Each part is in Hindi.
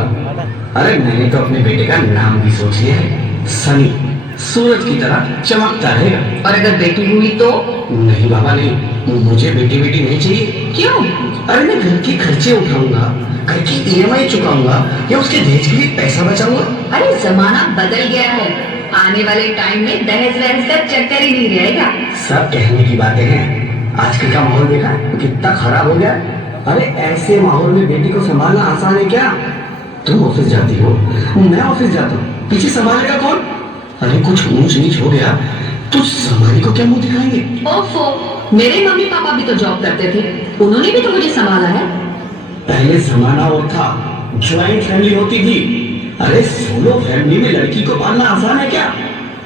होगा। अरे मैंने तो अपने बेटे का नाम भी सोच लिया है, सनी, सूरज की तरह चमकता रहेगा। और अगर बेटी हुई तो? नहीं बाबा नहीं, मुझे बेटी बेटी नहीं चाहिए। क्यों? अरे मैं घर के खर्चे उठाऊंगा, घर की ईएमआई चुकाऊंगा या उसके दहेज के लिए पैसा बचाऊंगा। अरे जमाना बदल गया है, आने वाले टाइम में दहेज वहेज का चक्कर ही नहीं रहेगा। सब कहने की बातें हैं, आजकल का माहौल देखा कितना खराब हो गया। अरे ऐसे माहौल में बेटी को संभालना आसान है क्या? तुम ऑफिस जाती हो, मैं ऑफिस जाता हूँ, पीछे संभालेगा कौन? अरे कुछ ऊंच नीच हो गया तो संभाली को क्या मुंह दिखाएंगे? ओफो, मेरे मम्मी पापा भी तो जॉब करते थे, उन्होंने भी तो मुझे संभाला है। पहले जमाना और था, ज्वाइंट फैमिली होती थी। अरे सोलो फैमिली में लड़की को पालना आसान है क्या?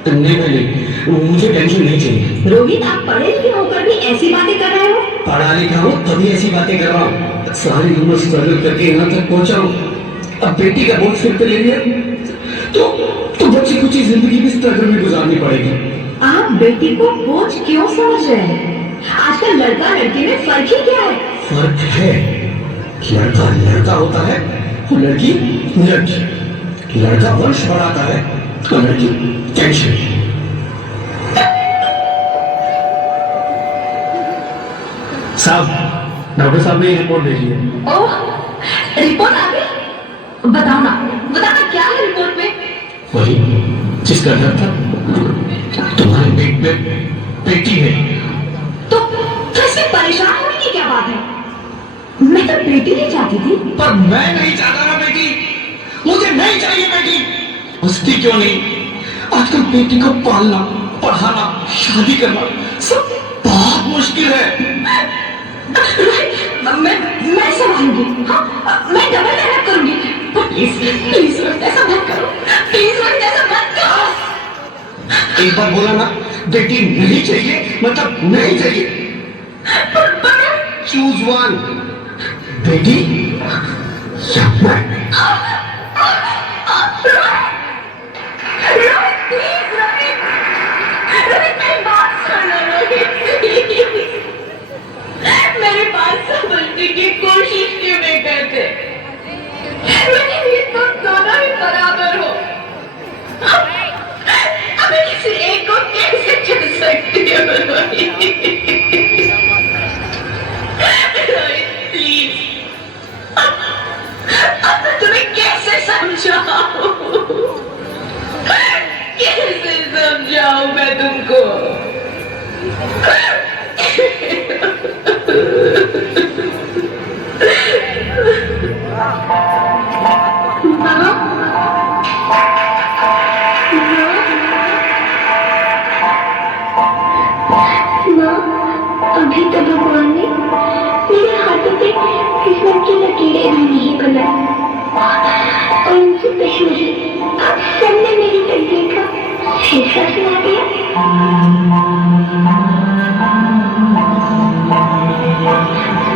नहीं पहले मुझे टेंशन नहीं चाहिए। रोहित, आप पढ़े लिखे होकर भी ऐसी बातें कर रहे हो? पढ़ा लिखा हूँ तभी ऐसी बातें कर रहा हूँ, सारी उम्र स्ट्रगल करके यहाँ तक पहुंचा हूँ। अब बेटी का बोझ सिर पे ले लिया तो बच्ची कुछ जिंदगी भी स्ट्रगल में गुजारनी पड़ेगी। आप बेटी को बोझ क्यों समझ रहे हैं? आजकल लड़का लड़की में फर्क ही क्या है? फर्क है, लड़का लड़का होता है और लड़की लड़की। लड़का वंश बढ़ाता है और लड़की टेंशन। साहब, डॉक्टर साहब ने रिपोर्ट भेजी है। ओह, रिपोर्ट आ गई? बताओ ना क्या है रिपोर्ट में? वही जिसका डर था, तुम्हारे पेट में बेटी है। तो इसमें परेशान होने की क्या बात है? मैं तो बेटी ही चाहती थी। पर मैं नहीं चाहता ना बेटी, मुझे नहीं चाहिए बेटी। उसकी क्यों नहीं? आजकल बेटी को पालना, पढ़ाना, शादी करना सब बहुत मुश्किल है। मैं संभालूंगी, हाँ, मैं डबल मेहनत करूंगी। प्लीज प्लीज ऐसा मत करो, प्लीज ऐसा मत करो। एक बार बोला ना, बेटी नहीं चाहिए मतलब नहीं चाहिए। चूज वन, बेटी या मैं। मेरे पास समझने की कोशिश क्यों नहीं करते? मेरे लिए तो दोनों ही बराबर हो। अब मैं किसी एक को कैसे चुन सकती हूँ? रोहित प्लीज, अब मैं तुम्हें कैसे समझाऊं? कैसे समझाऊं मैं तुमको? अभी तो भगवान ने मेरे हाथों पे किस्मत की लकीरें भी नहीं बनाई, और उनसे पहले ही आप सबने मेरी तकदीर का फैसला सुना दिया।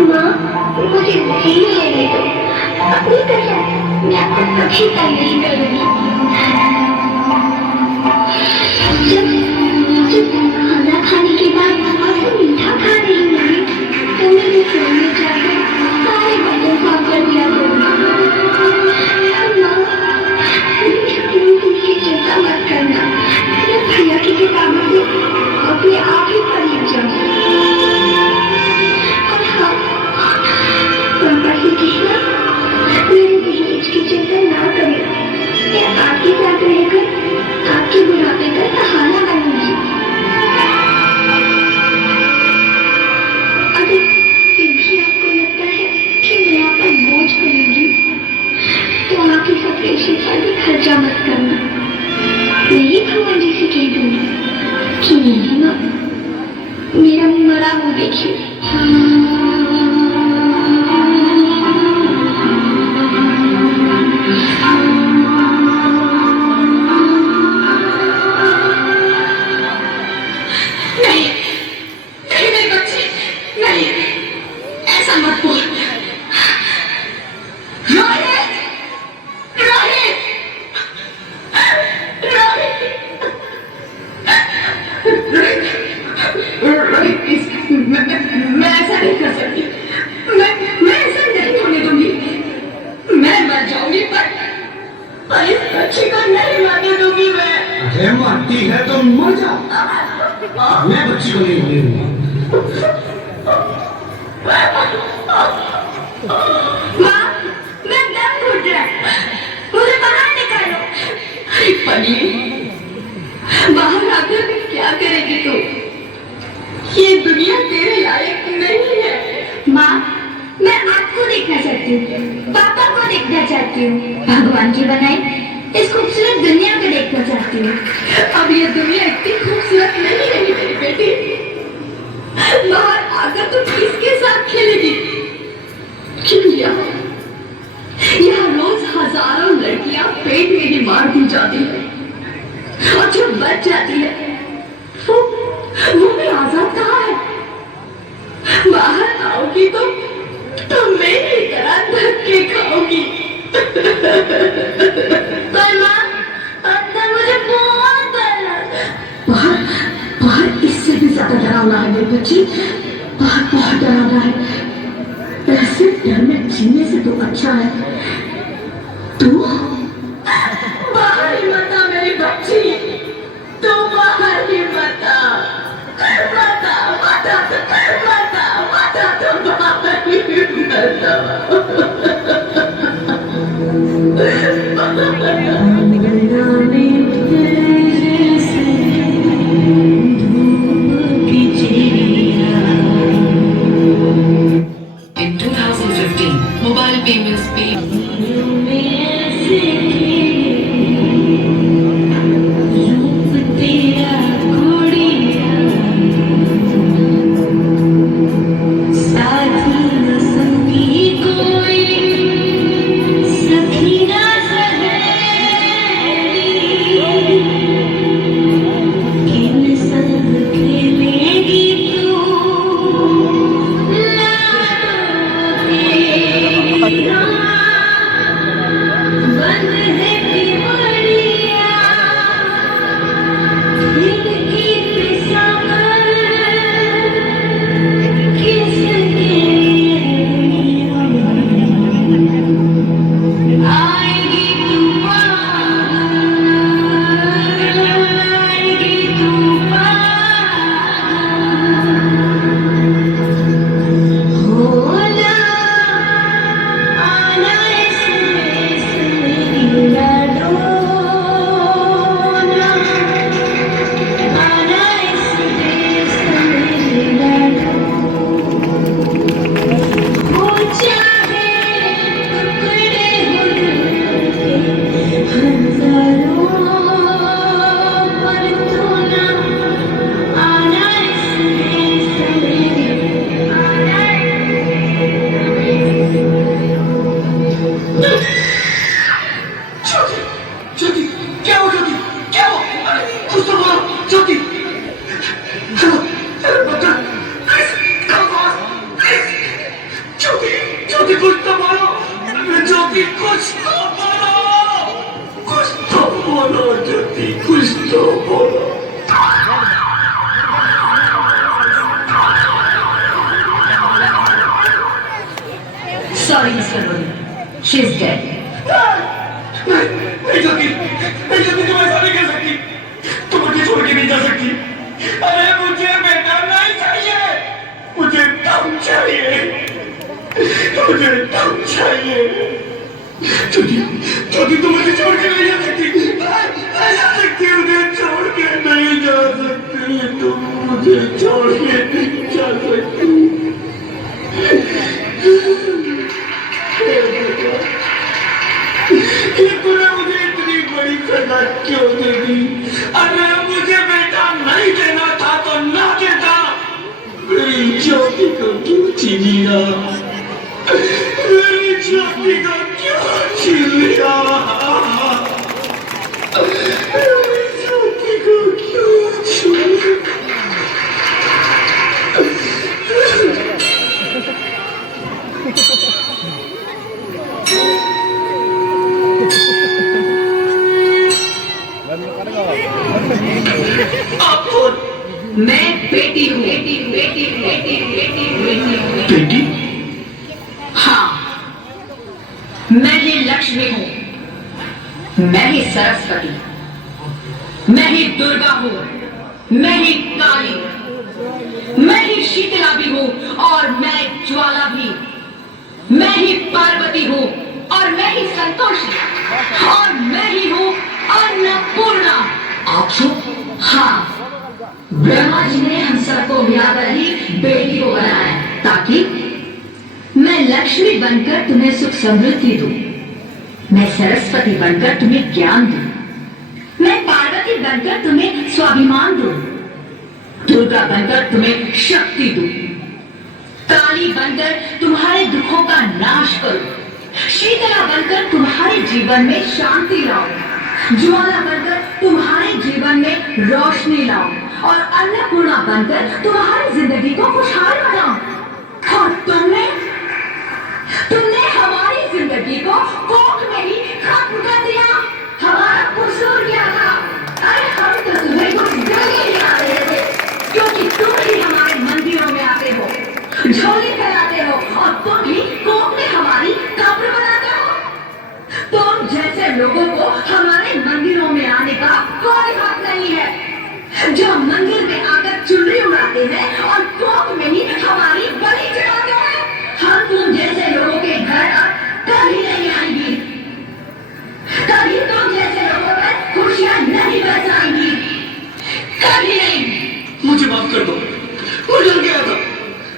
माँ, मुझे नहीं लेने दो, अपनी कसम, मैं आपको कभी तंग नहीं करूंगी। जब खाना खाने के बाद आपको मीठा खा रही होगी तो मैं भी सोने जाकर सारे बर्तन साफ कर दिया करूँगा। इसकी चिंता मत करना, मैं भैया की किताबों से अपने आप ही पढ़ जाऊँ। और हाँ, पापा से कहना मेरे दहेज की चिंता ना करें, मैं आपके साथ रहकर आपके बुढ़ापे का सहारा बनूंगी। अगर फिर भी आपको लगता है कि मैं आप पर बोझ बनूंगी तो आपके ऑपरेशन पर भी खर्चा मत करना। मैं ही भगवान जी से कह दूंगी कि मेरी माँ मेरा मरा मुँह देखिए। मरती है तो मर जा। मैं बच्ची को नहीं होने दूंगा। माँ, मैं दम घुट रहा है, मुझे बाहर निकालो। अरे पगली, बाहर आकर भी क्या करेगी तू? ये दुनिया तेरे लायक नहीं है। माँ, मैं आपको देखना चाहती हूँ, पापा को देखना चाहती हूँ, भगवान की बनाई इस खूबसूरत दुनिया को देखना चाहती हूँ। अब ये दुनिया इतनी खूबसूरत नहीं रही मेरी बेटी। बाहर आकर तू किसके साथ खेलेगी? क्यों यहाँ रोज हजारों लड़कियां पेट में ही मार दी जाती है और जो बच जाती है वो भी आजाद कहाँ है? बाहर आओगी तो मेरी तरह धक्के खाओगी। पर माँ, अंदर मुझे बहुत डर लगता है। बाहर इससे भी ज्यादा डरावना है मेरी बच्ची। बाहर बहुत डरावना है। ऐसे डर में जीने से तो अच्छा है तू बाहर ही मत आ मेरी बच्ची। तू बाहर ही मत आ। तू बाहर ही मत आ। In 2015, mobile payments paid. Sorry, Mr. Guru. She's dead. नहीं जाती, तुम ऐसा नहीं कर सकती। तुम मुझे छोड़ के नहीं जा सकती। अरे मुझे बेटा नहीं चाहिए, मुझे दम चाहिए, मुझे दम चाहिए। ज्योति तुम मुझे छोड़ के नहीं जा सकती, नहीं जा सकती, मुझे छोड़ के नहीं जा सकती, तुम मुझे छोड़ के नहीं जा सकती। तूने मुझे इतनी बड़ी सजा क्यों दे दी? अरे मुझे बेटा नहीं देना था तो ना देता। मेरी ज्योति को क्यों छीन लिया? मेरी ज्योति को क्यों छीन लिया? मेरी ज्योति को क्यों छीन लिया? मैं बेटी हूँ। बेटी? हाँ, मैं ही लक्ष्मी हूँ, मैं ही सरस्वती। मैं ही दुर्गा हूँ, मैं ही काली, मैं ही शीतला भी हूँ और मैं ज्वाला भी, मैं ही पार्वती हूँ और मैं ही संतोषी, और मैं ही हूँ अन्नपूर्णा। आप सब? हाँ, ब्रह्मा जी ने हम सबको मिलाकर ही बेटी को बनाया ताकि मैं लक्ष्मी बनकर तुम्हें सुख समृद्धि दूं, मैं सरस्वती बनकर तुम्हें ज्ञान दूं, मैं पार्वती बनकर तुम्हें स्वाभिमान दूं, दुर्गा बनकर तुम्हें शक्ति दूं, काली बनकर तुम्हारे दुखों का नाश करूं, शीतला बनकर तुम्हारे जीवन में शांति लाऊं, ज्वाला बनकर तुम्हारे जीवन में रोशनी लाऊं और अन्नपूर्णा बनकर तुम्हारी जिंदगी को खुशहाल बनाऊं। और तुमने हमारी जिंदगी को कोख में ही खत्म कर दिया। हमारा कसूर क्या था? अरे हम तो तुम्हें कुछ देने ही आ रहे थे, क्योंकि तुम ही हमारे मंदिरों में आते हो, झोली फैलाते हो और तुम ही कोख में हमारी कब्र बनाते हो। तुम जैसे लोगों को हमारे मंदिरों में आने का कोई हक नहीं है, जो मंदिर में आकर चुनरी उड़ाते हैं और कोख में ही हमारी बलि चढ़ाते हैं। हम तुम जैसे लोगों के घर अब कभी नहीं आएंगी, कभी तुम जैसे लोगों पर खुशियां नहीं बरसाएंगी, कभी नहीं। मुझे माफ कर दो, मैं डर गया था।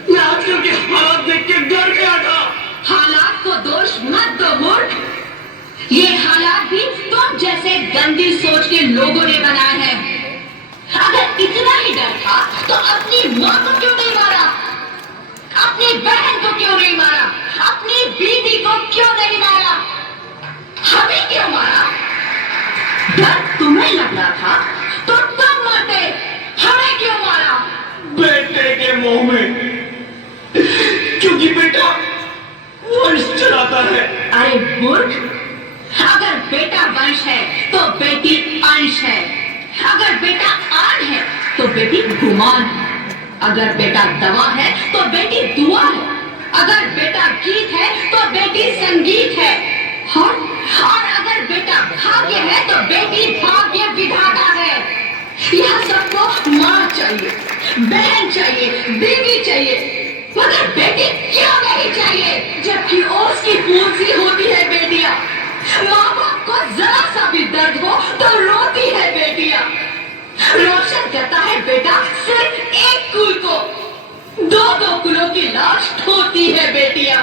मैं आजकल के हालात देख के डर गया था। हालात को दोष मत दो मूर्ख, ये हालात भी तुम जैसे गंदी सोच के लोगों ने बनाए हैं। अगर इतना ही डर था तो अपनी मां को क्यों नहीं मारा, अपनी बहन को क्यों नहीं मारा, अपनी बीवी को क्यों नहीं मारा, हमें क्यों मारा? डर तुम्हें लग रहा था तो तुम मरते, हमें क्यों मारा? बेटे के मुंह में, क्योंकि बेटा वंश चलाता है। अरे मूर्ख, अगर बेटा वंश है तो बेटी अंश है, अगर बेटा आन है तो बेटी गुमान है, अगर बेटा दवा है तो बेटी दुआ है, अगर बेटा गीत है तो बेटी संगीत है, और अगर बेटा भाग्य है तो बेटी भाग्य विधाता है। यह सबको मां चाहिए, बहन चाहिए, बीवी चाहिए, मगर बेटी क्यों नहीं चाहिए? जबकि उसकी पूंजी होती है बेटियां। माँ बाप को जरा सा भी दर्द हो तो रोती है बेटियां। रोशन करता है बेटा सिर्फ एक कुल को, दो कुलों की लाश ढोती है बेटियां।